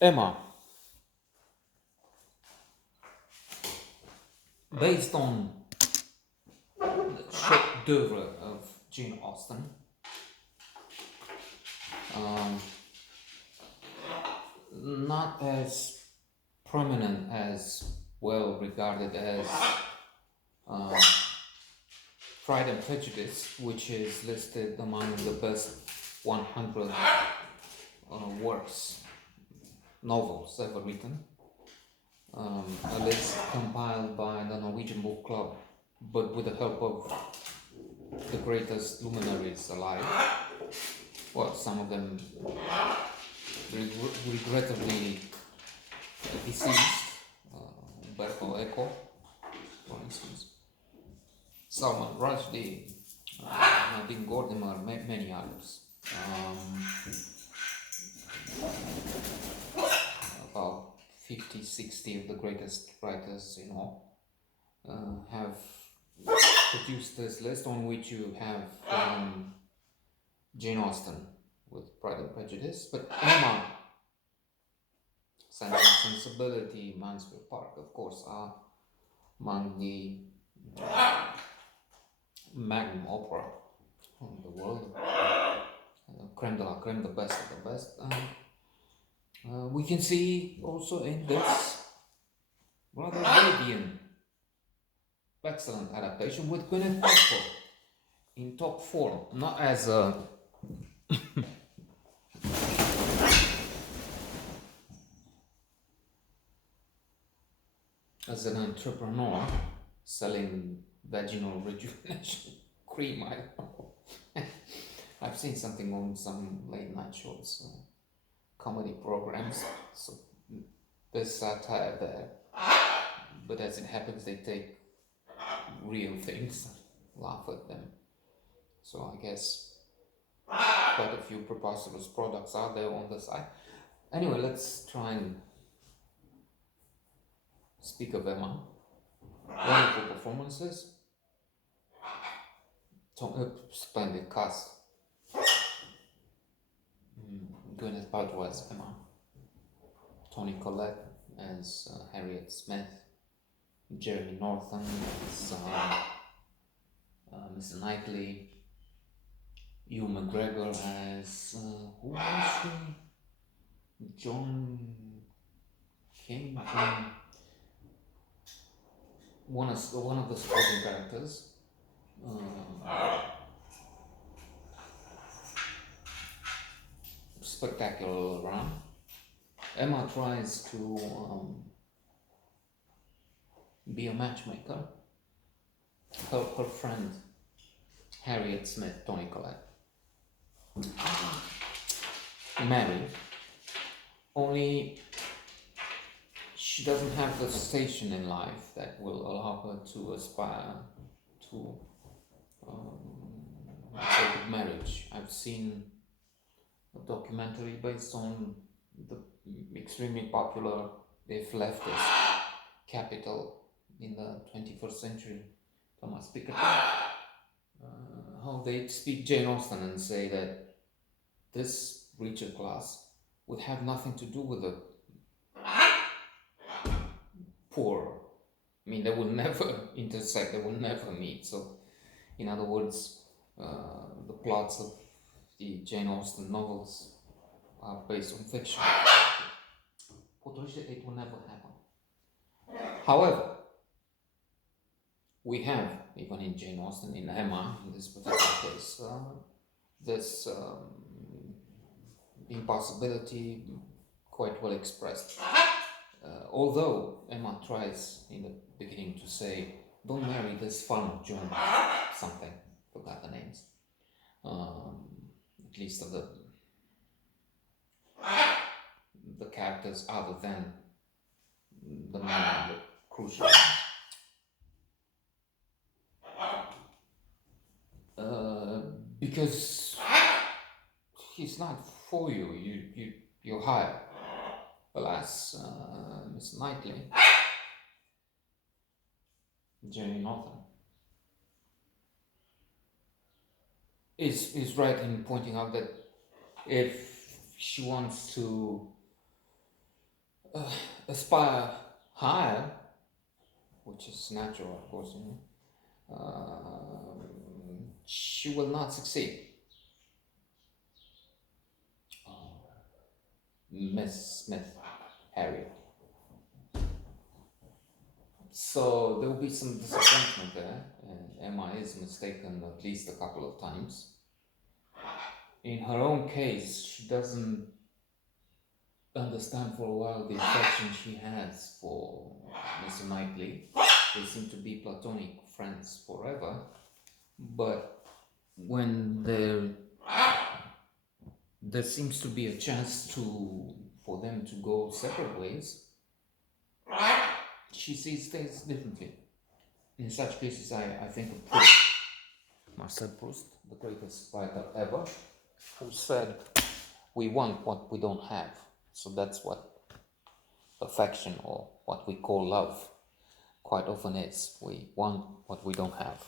Emma, based on the chef d'oeuvre of Jane Austen, um, not as prominent as well regarded as uh, Pride and Prejudice, which is listed among the best 100 works, novels ever written. A list compiled by the Norwegian Book Club, but with the help of the greatest luminaries alive. Well, some of them regrettably deceased. Umberto Eco, for instance, Salman Rushdie, Nadine Gordimer, many others. About 50, 60 of the greatest writers in all have produced this list, on which you have Jane Austen with Pride and Prejudice, but Emma, Sense and Sensibility, Mansfield Park, of course, are among the magnum opera of the world, creme de la creme, the best of the best. We can see also in this rather radiant, excellent adaptation with Gwyneth Paltrow in top form, not as an entrepreneur selling vaginal rejuvenation cream. I don't know. I've seen something on some late night shows, comedy programs. So there's satire there, but as it happens, they take real things, laugh at them. So I guess quite a few preposterous products are there on the side. Anyway, let's try and speak of Emma. Wonderful performances, splendid cast. Gwyneth Paltrow as Emma, Toni Collette as Harriet Smith, Jeremy Northam as Mr. Knightley, Hugh McGregor as who was she? John King, one of the supporting characters. Spectacular all around. Emma tries to be a matchmaker, help her friend Harriet Smith, Toni Collette, marry. Only she doesn't have the station in life that will allow her to aspire to sacred marriage. I've seen a documentary based on the extremely popular, if leftist, Capital in the 21st century, Thomas Piketty. How they speak Jane Austen and say that this richer class would have nothing to do with the poor. I mean, they would never intersect, they would never meet. So, in other words, the plots of the Jane Austen novels are based on fiction. Potentially, it will never happen. However, we have, even in Jane Austen, in Emma, in this particular case, this impossibility quite well expressed. Although Emma tries in the beginning to say, don't marry this farmer John something, forgot the names, at least of the characters other than the man, the crucial because he's not for you, you hire. Alas, Miss Knightley, Jenny Northam, is right in pointing out that if she wants to aspire higher, which is natural, of course, she will not succeed. Miss Smith, Harriet. So there will be some disappointment there, and Emma is mistaken at least a couple of times. In her own case, she doesn't understand for a while the affection she has for Mr. Knightley. They seem to be platonic friends forever, but when there seems to be a chance for them to go separate ways, she sees things differently. In such cases, I think of Proust, Marcel Proust, the greatest writer ever, who said, "We want what we don't have." So that's what affection, or what we call love, quite often is. We want what we don't have.